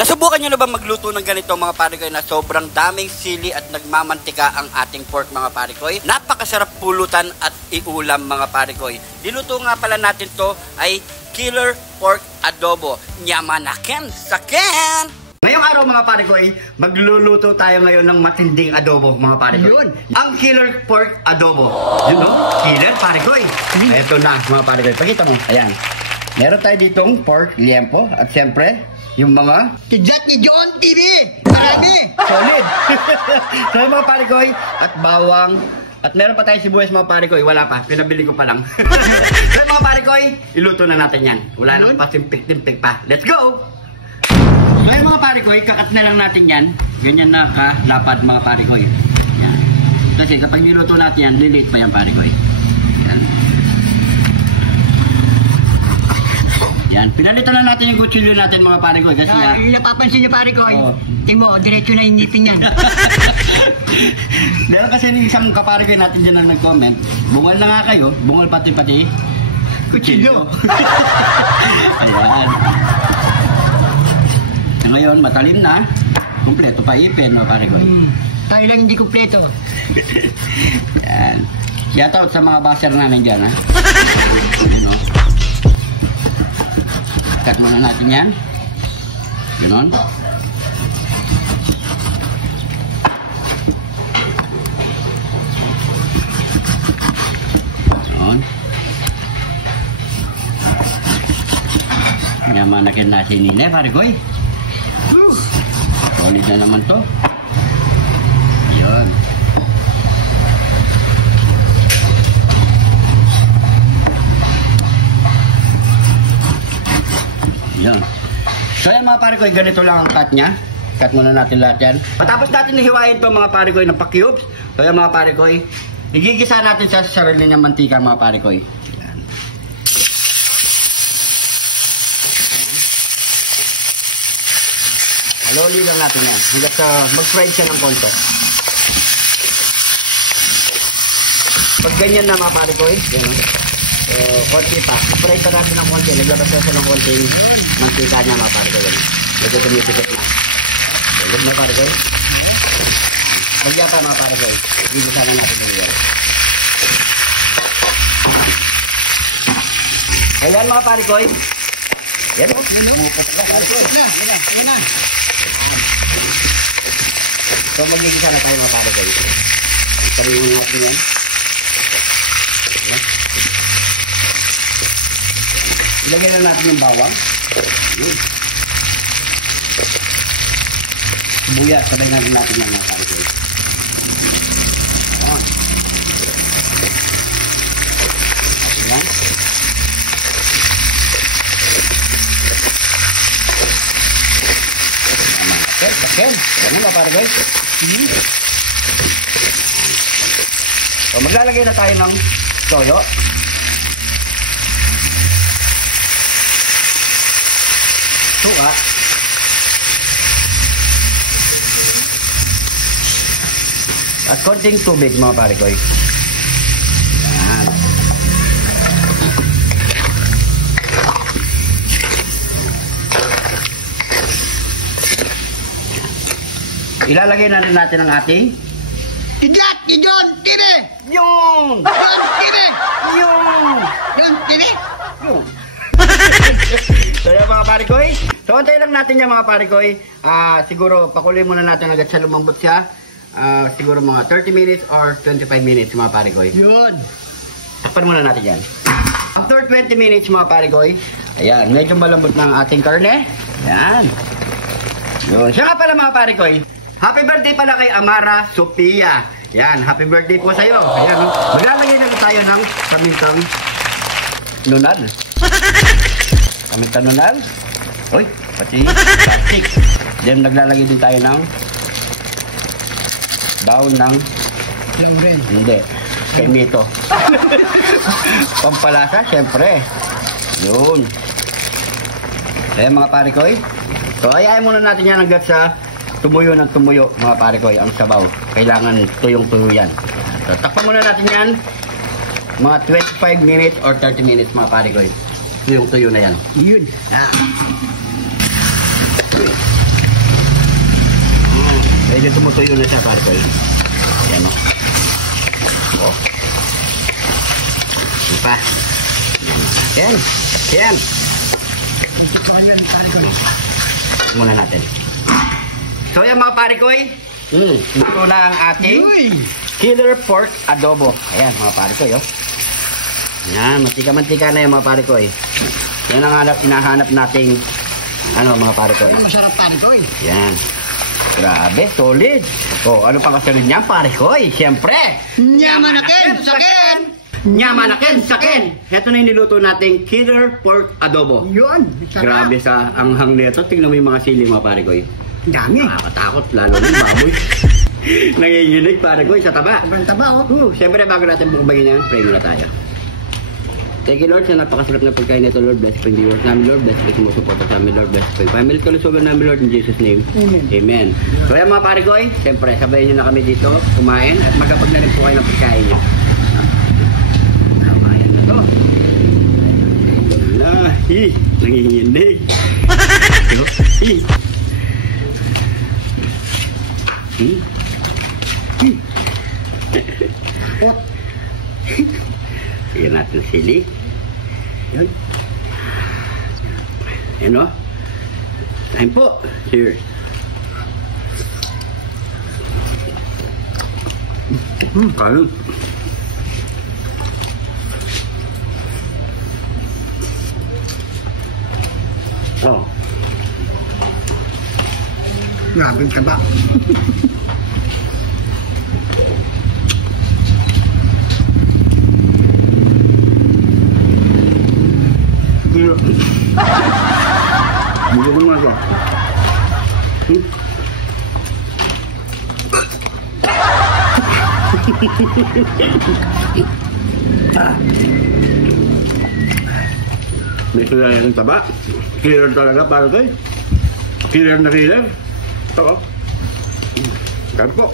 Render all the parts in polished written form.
Nasubukan nyo na ba magluto ng ganito mga parikoy na sobrang daming sili at nagmamantika ang ating pork mga parikoy? Napakasarap pulutan at iulam mga parikoy. Diluto nga pala natin to ay killer pork adobo. Nyamanaken saken! Ngayong araw mga parikoy, magluluto tayo ngayon ng matinding adobo mga parikoy. Yun! Ang killer pork adobo. Yun no? Killer parikoy. Ito na mga parikoy. Pakita mo. Ayan. Meron tayo ditong pork liempo at siyempre yung mga Kijat ni John TV! Marami! solid! So mga parikoy at bawang at meron pa tayo sibuyas mga parikoy. Wala pa, pinabili ko pa lang. So mga parikoy, iluto na natin yan. Wala nang pasimpik-timpik pa. Let's go! So mga parikoy, kakat na lang natin yan. Ganyan na kalapad mga parikoy. Yan. Kasi kapag niluto natin yan, lilit pa yan parikoy. Yan. Yan, pinalitan na natin yung kutsilyo natin mga parikoy kasi napapansin niyo parikoy, tingmo, diretso na yung ngipin yan. Meron kasi isang kaparikoy natin dyan na nag-comment, bungal na nga kayo, bungal pati kutsilyo. Ayan. So, ngayon, matalim na, kumpleto pa ipin mga parikoy. Tayo lang hindi kumpleto. Yan. Shoutout sa mga baser namin dyan ha. Yun o. Cut muna natin yan. Ganon. Ganon. Nyamanakin natin nila, parikoy. Solid na naman to. Yun. Yan. So yan mga parikoy, ganito lang ang cut nya. Cut muna natin lahat yan. Matapos natin hiwain to mga parikoy ng pa-cubes. So yan mga parikoy, igigisa natin sa sarili niyang mantika mga parikoy. Yan. Haloli lang natin yan. Hanggang sa mag-fried siya ng konti. Pag ganyan na mga parikoy, yan o. So, konti pa. Spray pa natin ng konti. Naglabas na siya ng konting mantika niya mga parikoy. Medyo tumitikit na. Huwag na parikoy. Bagya pa mga parikoy. Gigisa na natin ng yan. Ayan mga parikoy. Yan o. Umupos na parikoy. Yan na. So magigisa na tayo mga parikoy. Sabihin natin yan. Ayan. Ilagyan na natin yung bawang. Yun. Sibuyas, sabay natin yung mga parikoy. Ayan. Ayan. Ayan. Ganun mga parikoy. So maglalagay na tayo ng toyo. Suka. At konting tubig mga parikoy. Yan. Ilalagay na rin natin ang ating Kijat ni John TV! Yung! John TV! Yung! John TV! Yung! So yan mga parikoy, so antay lang natin yan mga parikoy. Siguro pakuloy muna natin agad sa lumambot siya. Siguro mga 30 minutes or 25 minutes mga parikoy. Yun! Takpan muna natin yan. After 20 minutes mga parikoy, ayan, medyo malambot na ang ating karne. Ayan. Yun. Siya nga pala mga parikoy, happy birthday pala kay Amara Sophia. Yan, happy birthday po sa iyo. Ayan, maglalagay na tayo ng pamintang nunal. Pamintang nunal. Uy, pati plastic. Then naglalagay din tayo ng daon ng Langren. hindi, kaimito. Pampalasa, syempre. Yun. Ayan mga parikoy. So ayayin muna natin yan hanggat sa tumuyo ng tumuyo mga parikoy ang sabaw. Kailangan tuyong-tuyo yan. So takpan muna natin yan mga 25 minutes or 30 minutes mga parikoy. Tuyong-tuyo na yan. Yun. Yan, tumutuyo na siya, pare ko. Yan, o. Oh. Yan pa. Yan. Yan. Muna natin. So yan mga pare ko ito na ang ating killer pork adobo. Ayan mga pare ko yan, mantika-mantika na yan mga pare ko Yan ang hinahanap nating mga pare ko Masarap pare ko Yan. Grabe, solid. O, ano pa kasunod niya pare ko Siyempre. Nyamanakin, sakin! Nyamanakin, sakin! Ito na yung niluto nating killer pork adobo. Yun, sarap. Grabe sa anghang nito. Tingnan mo yung mga sili mga pare ko Dami. Nakakatakot, lalo ng baboy. Nanginginig pare ko sa taba. Sobrang taba Siyempre bago natin bumagin yan, pray muna tayo. Thank you Lord sa napakasarap na pagkain nito Lord. Bless po yung viewers namin Lord. Bless po yung sumusuporta sa amin Lord. Bless po yung family kalusugan namin Lord. In Jesus name. Amen. Amen. So yan mga pare ko siyempre sabayin nyo na kami dito kumain at magkapag na rin po kayo ng pagkain nyo. Kumain na to. Wala. Nanginginig. Sige natin sili. Yan. Yan o. Time po. Cheers. Kain. Oh. Grabe ka ba? Bigyan mo nga ito. May sila yung taba. Killer talaga para ito Killer na killer. Ito Kaya po.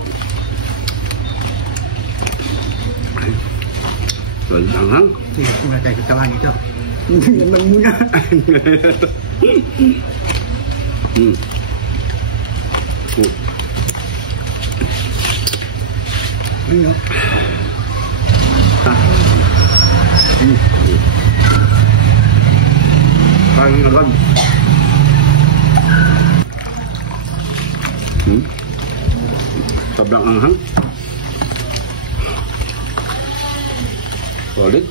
Walang Hindi ko na tayo katawan ito. Hindi naman muna. Ano? Parang agad. Sobrang anghang. Solid.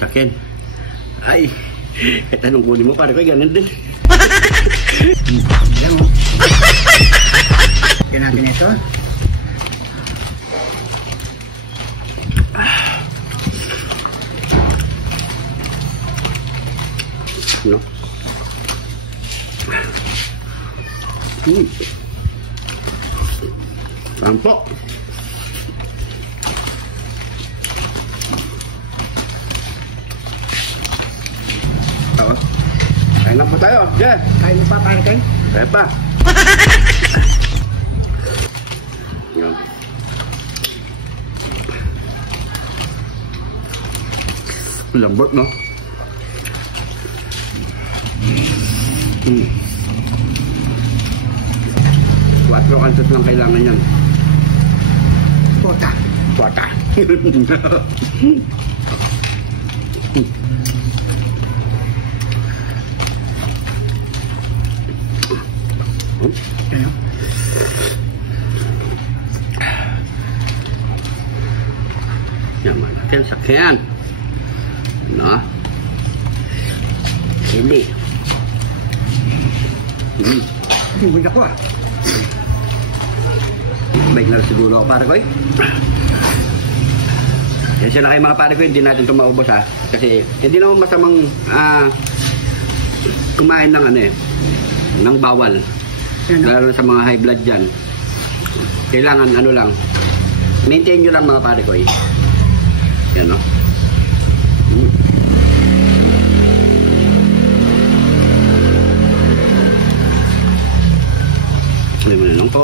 Sakin. Ay, kahit anong kunin mo pare ko, ganun din. Ayan o. Kaya natin ito. No? Rampo. Kain na po tayo. Yeah. Kain mo pa pare kayo? Kaya pa. Yan. Lambot, no? Quatro kantos lang kailangan yan. Kota. Quata. Ano? Yaman natin sakyan. Ano? Sili. Hindi ako Baik na siguro ako pare ko Yan siya na kayo mga pare ko, hindi natin ito maubos kasi hindi naman masamang kumain ng ng bawal. Lalo sa mga high blood dyan. Kailangan lang, maintain nyo lang mga pare ko Yan o. Hindi mo na lang po.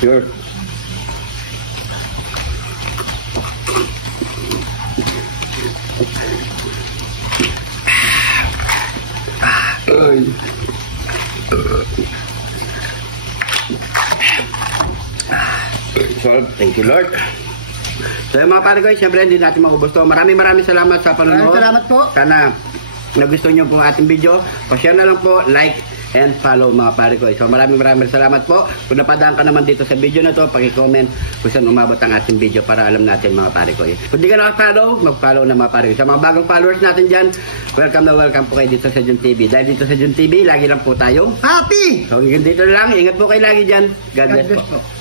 Sure. So, thank you Lord. So yung mga pare ko, siyempre hindi natin maubos to. Maraming salamat sa panonood. Salamat po. Sana nagustuhan nyo po ating video. Pa-share na lang po, like, and follow mga pare ko. So maraming salamat po. Kung napadaan ka naman dito sa video na to, paki-comment kung saan umabot ang ating video para alam natin mga pare ko. Kung di ka nakapollow, mag-follow na mga pare ko. Sa mga bagong followers natin dyan, welcome na welcome po kayo dito sa Jun TV. Dahil dito sa Jun TV, lagi lang po tayo Happy! So dito na lang, ingat po kayo lagi dyan. God bless po. po.